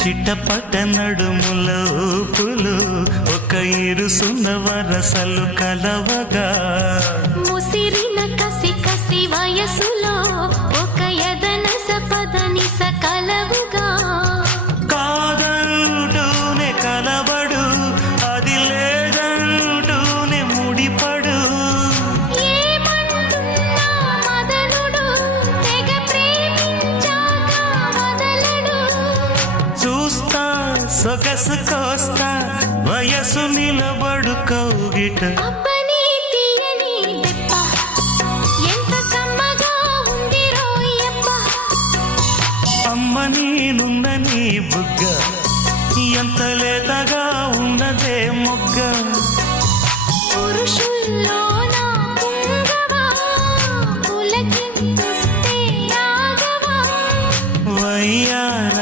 చిట్టపట నడుముల ఊపులు ఒక ఇరుసున్న వరసలు కలవగా ముసిరిన కసి కసి వయసులో ఒక యదన సపదని సకలవుగా కాదంటూనే కలబడు అది లేదంటూనే ముడిపడు ఏమంటున్నా మదనుడు తెగ ప్రేమించాక వదలడు చూస్తా సొగసు కోస్తా వయసు నిలబడు కౌగిట అబ్బని తీయని దెబ్బ ఎంత కమ్మగా ఉంది రోయప్ప అమ్మ నేనున్న నీ బుగ్గ ఎంత లేతగా ఉన్నదే మొగ్గ